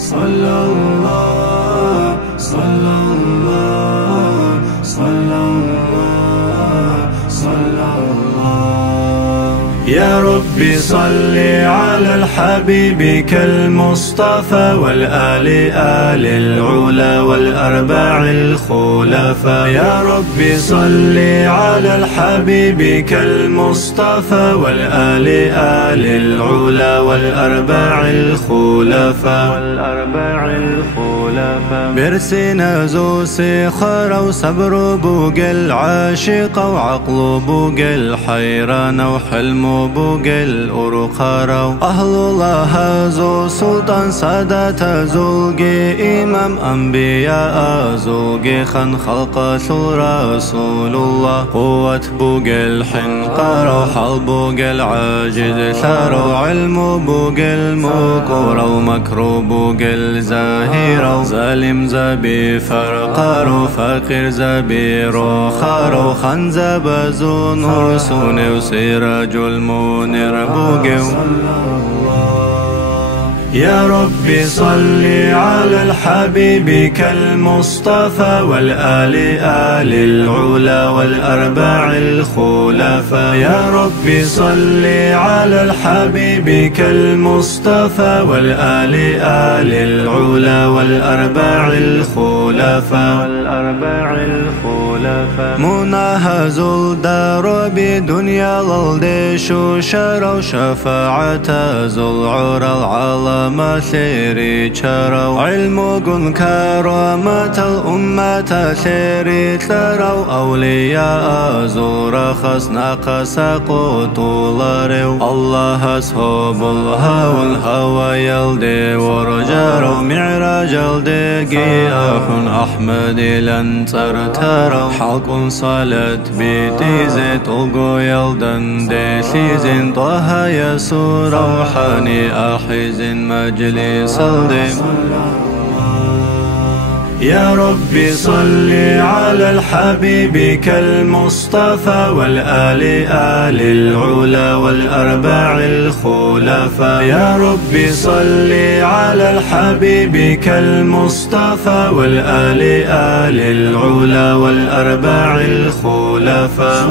صلى الله صلى الله صلى الله صلى الله. يا ربي صل على الحبيب كالمصطفى والآل آل العلا والأربع الخلفاء. يا ربي صل على الحبيب كالمصطفى والآل آل العلا والأربع الخلفاء. برسنا زو سخر وصبر بوقل عاشق وعقل بوقل حيران وحلم بوقل أرقر. أهل الله زو سلطان سادات زوجي إمام أنبياء زوجي خن خلق رسول الله. قوة بوقل حنقر وحل بوقل عاجز ثار وعلم بوقل مكر ومكر بوقل زاهر. ظالم زبي فرقر وفقير زبي رخر وخن زبزو نور سوني وسراج المنير بوقل. يا ربي صل على الحبيب كالمصطفى والآل آل العلا والأربع الخلفاء. يا ربي صل على الحبيب كالمصطفى والآل آل العلا والأربع الخلفاء. مناهز الدار بدنيا للديش وشر وشفاعة ذو العرى العالم ثيري شرو. علم كرامة الأمة ثيري ترو. أولياء زور خس نقص قطولارو. الله صحب الهوى الهوى يلدي ورجارو. معراج الدقي أخن أحمد لن ترترو. حق صلت بيتي زيت ألقو يلدن ديثيزن طه يسور روحاني أحزن مجلس الدم. يا ربي صل على الحبيب كالمصطفى والآل آل العلا والأربع الخلفاء. يا ربي صل على الحبيب كالمصطفى والآل آل العلا والأربع الخلفاء.